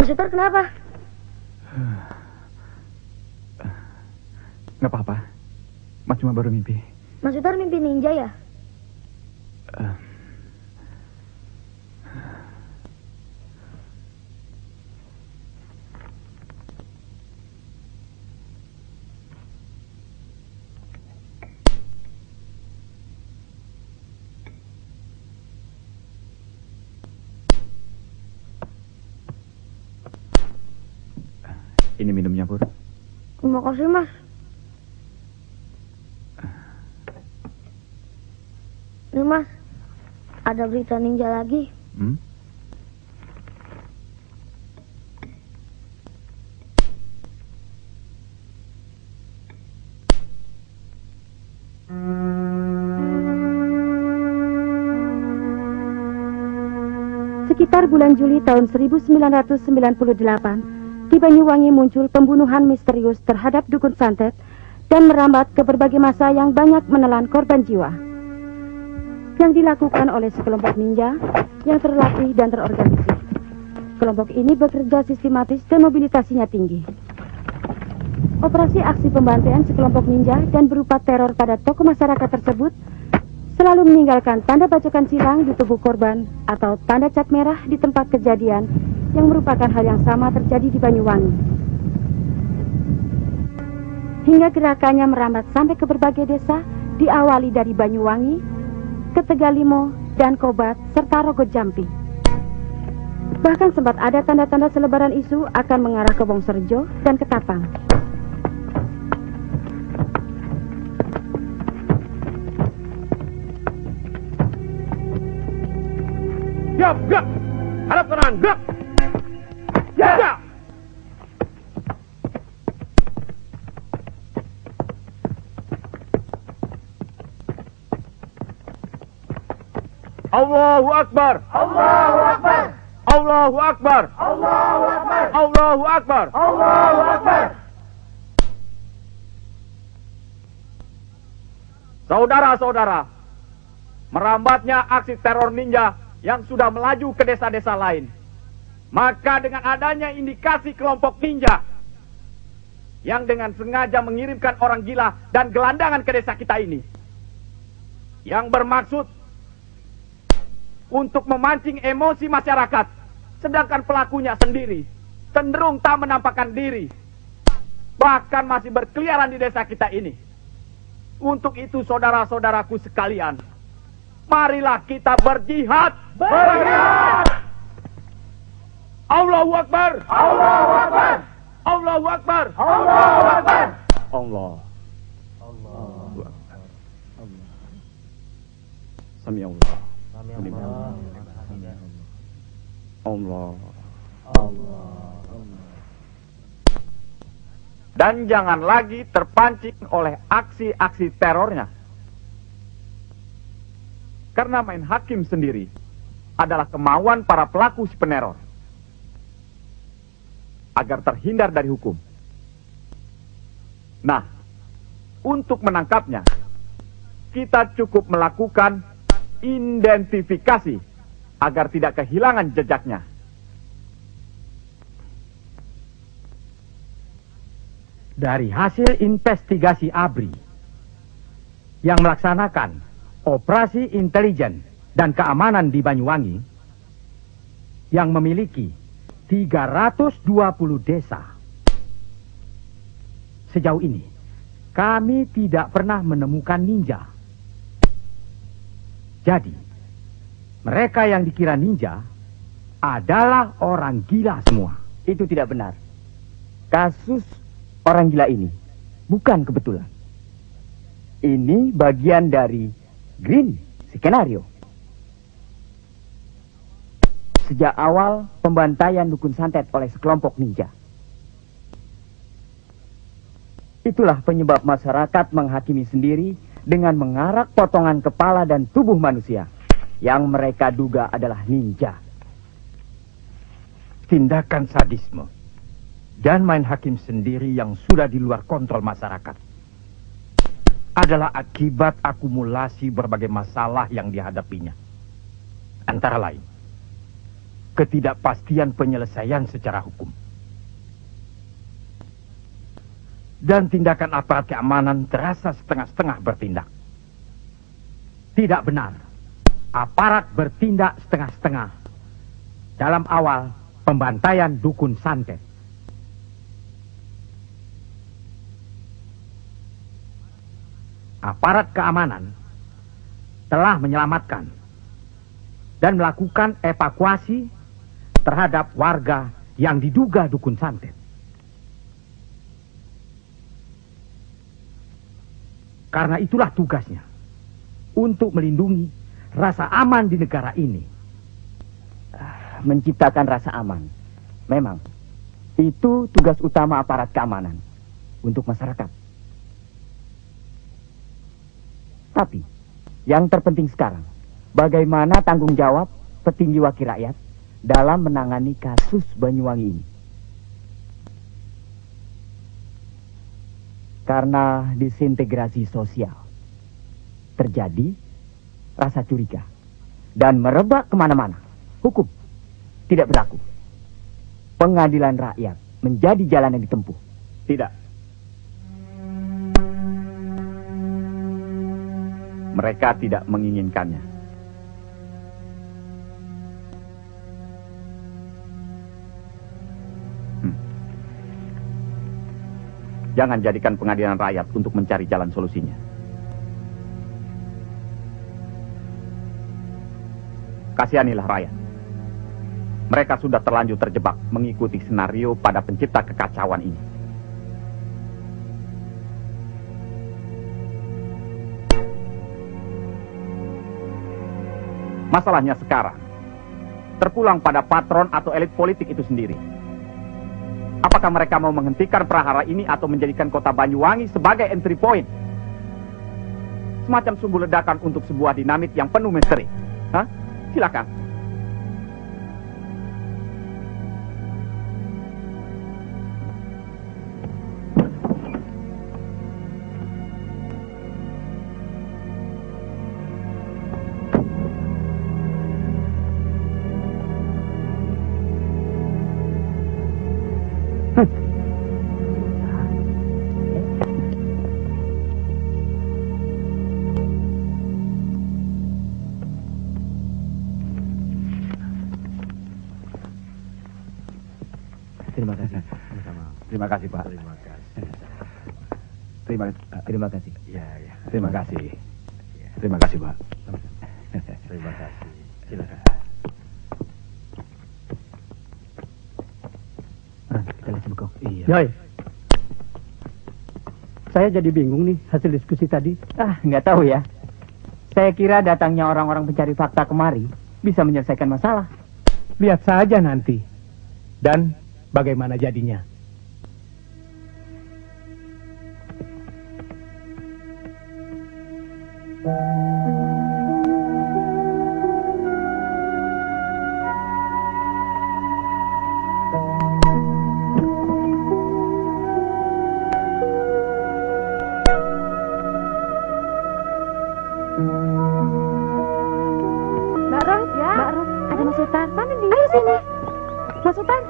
Mas Sutar kenapa? Nggak apa-apa. Mas cuma baru mimpi. Mas Sutar mimpi ninja ya? Ini minumnya, Pur. Terima kasih, Mas. Nih, Mas. Ada berita ninja lagi. Sekitar bulan Juli tahun 1998, di Banyuwangi muncul pembunuhan misterius terhadap dukun santet dan merambat ke berbagai masa yang banyak menelan korban jiwa. Yang dilakukan oleh sekelompok ninja yang terlatih dan terorganisir. Kelompok ini bekerja sistematis dan mobilitasnya tinggi. Operasi aksi pembantaian sekelompok ninja dan berupa teror pada tokoh masyarakat tersebut selalu meninggalkan tanda bacokan silang di tubuh korban atau tanda cat merah di tempat kejadian yang merupakan hal yang sama terjadi di Banyuwangi. Hingga gerakannya merambat sampai ke berbagai desa, diawali dari Banyuwangi, ke Tegalimo, dan Kobat, serta Rogo Jampi. Bahkan sempat ada tanda-tanda selebaran isu akan mengarah ke Wongsorejo dan Ketapang. Siap, gerak! Hadap kanan, gerak! Ya! Allahu Akbar! Allahu Akbar! Allahu Akbar! Allahu Akbar! Allahu Akbar! Allahu Akbar! Saudara-saudara, merambatnya aksi teror ninja yang sudah melaju ke desa-desa lain. Maka dengan adanya indikasi kelompok ninja yang dengan sengaja mengirimkan orang gila dan gelandangan ke desa kita ini, yang bermaksud untuk memancing emosi masyarakat, sedangkan pelakunya sendiri cenderung tak menampakkan diri, bahkan masih berkeliaran di desa kita ini. Untuk itu saudara-saudaraku sekalian, marilah kita berjihad. Berjihad! Allahu Akbar! Allahu Akbar! Allahu Akbar! Allahu Akbar! Allah. Allahu Akbar. Sami Allah. Allah. Dan jangan lagi terpancing oleh aksi-aksi terornya. Karena main hakim sendiri adalah kemauan para pelaku si peneror agar terhindar dari hukum. Nah, untuk menangkapnya, kita cukup melakukan identifikasi agar tidak kehilangan jejaknya. Dari hasil investigasi ABRI yang melaksanakan operasi intelijen dan keamanan di Banyuwangi yang memiliki 320 desa. Sejauh ini, kami tidak pernah menemukan ninja. Jadi, mereka yang dikira ninja adalah orang gila semua. Itu tidak benar. Kasus orang gila ini bukan kebetulan. Ini bagian dari Green Skenario. Sejak awal pembantaian dukun santet oleh sekelompok ninja. Itulah penyebab masyarakat menghakimi sendiri dengan mengarak potongan kepala dan tubuh manusia yang mereka duga adalah ninja. Tindakan sadisme dan main hakim sendiri yang sudah di luar kontrol masyarakat adalah akibat akumulasi berbagai masalah yang dihadapinya. Antara lain, ketidakpastian penyelesaian secara hukum. Dan tindakan aparat keamanan terasa setengah-setengah bertindak. Tidak benar. Aparat bertindak setengah-setengah dalam awal pembantaian dukun santet. Aparat keamanan telah menyelamatkan dan melakukan evakuasi terhadap warga yang diduga dukun santet. Karena itulah tugasnya untuk melindungi rasa aman di negara ini. Menciptakan rasa aman. Memang, itu tugas utama aparat keamanan untuk masyarakat. Tapi, yang terpenting sekarang, bagaimana tanggung jawab petinggi wakil rakyat dalam menangani kasus Banyuwangi ini. Karena disintegrasi sosial, terjadi rasa curiga dan merebak kemana-mana. Hukum tidak berlaku. Pengadilan rakyat menjadi jalan yang ditempuh. Tidak. Mereka tidak menginginkannya. Jangan jadikan pengadilan rakyat untuk mencari jalan solusinya. Kasihanilah rakyat. Mereka sudah terlanjur terjebak mengikuti senario pada pencipta kekacauan ini. Masalahnya sekarang terpulang pada patron atau elit politik itu sendiri. Apakah mereka mau menghentikan prahara ini atau menjadikan kota Banyuwangi sebagai entry point? Semacam sumbu ledakan untuk sebuah dinamit yang penuh misteri. Hah? Silakan. Terima kasih. Terima kasih, Pak. Terima kasih. Ya. Terima kasih. Terima kasih, Pak. Terima kasih. Silakan. Kita lihat Bengkong. Iya. Yoi. Saya jadi bingung nih hasil diskusi tadi. Nggak tahu ya. Saya kira datangnya orang-orang pencari fakta kemari bisa menyelesaikan masalah. Lihat saja nanti. Dan bagaimana jadinya. Mbak Ros, ya. Mbak Ros, ada Mas Sutar. Mana dia? Ayo sini. Mas Sutar.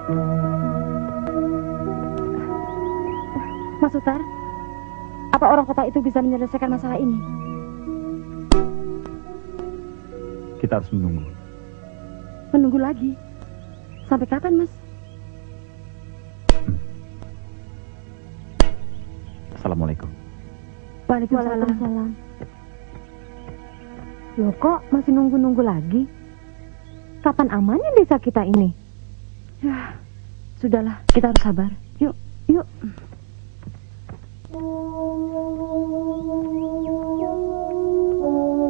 Mas Sutar, apa orang kota itu bisa menyelesaikan masalah ini? Kita harus menunggu. Menunggu lagi. Sampai kapan, Mas? Assalamualaikum. Waalaikumsalam. Loh, kok masih nunggu-nunggu lagi? kapan amannya desa kita ini? Ya, sudahlah, kita harus sabar. Yuk, yuk.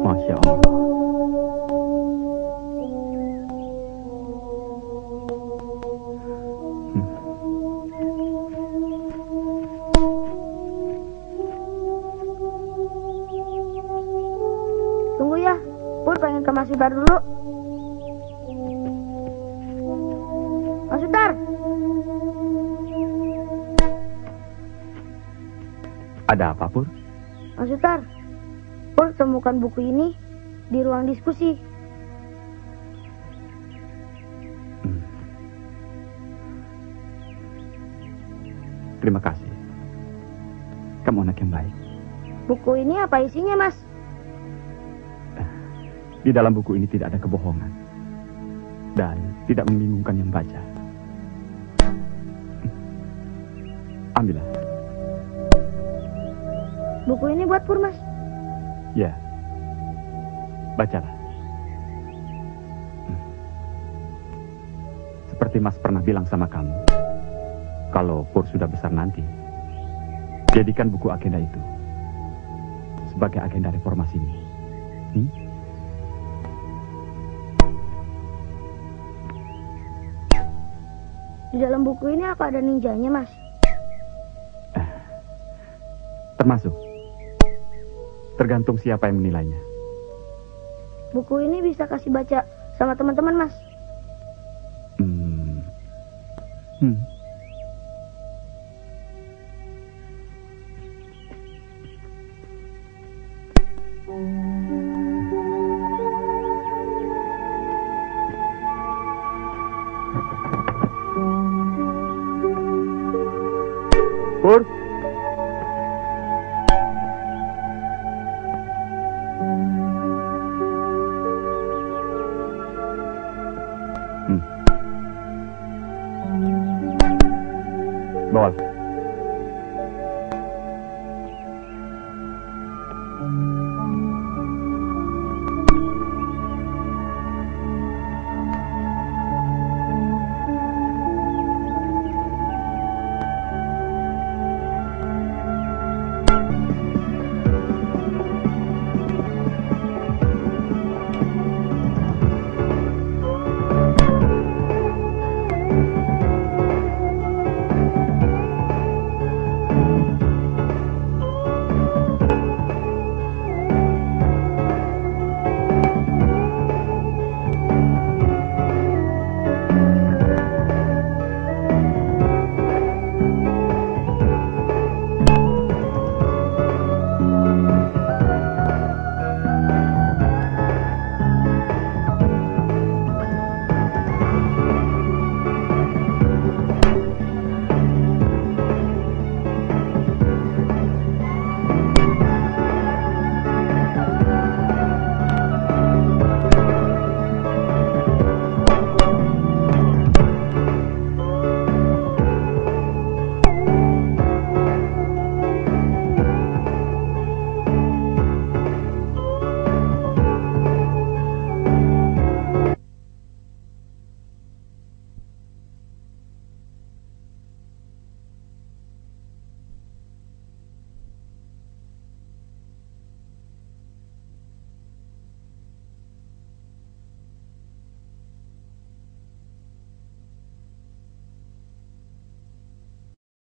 Masya Allah. Tunggu ya, Pur pengen ke Mas Sutar dulu. Mas Sutar. Ada apa, Pur? Mas Sutar, Pur temukan buku ini di ruang diskusi. Terima kasih. Kamu anak yang baik. Buku ini apa isinya, Mas? Di dalam buku ini tidak ada kebohongan. Dan tidak membingungkan yang baca. Ambillah. Buku ini buat Pur, Mas. Ya. Bacalah. Seperti Mas pernah bilang sama kamu, kalau Pur sudah besar nanti, jadikan buku agenda itu sebagai agenda reformasi ini. Di dalam buku ini apa ada ninjanya, Mas? Termasuk. Tergantung siapa yang menilainya. Buku ini bisa kasih baca sama teman-teman, Mas. Pur. Bawa.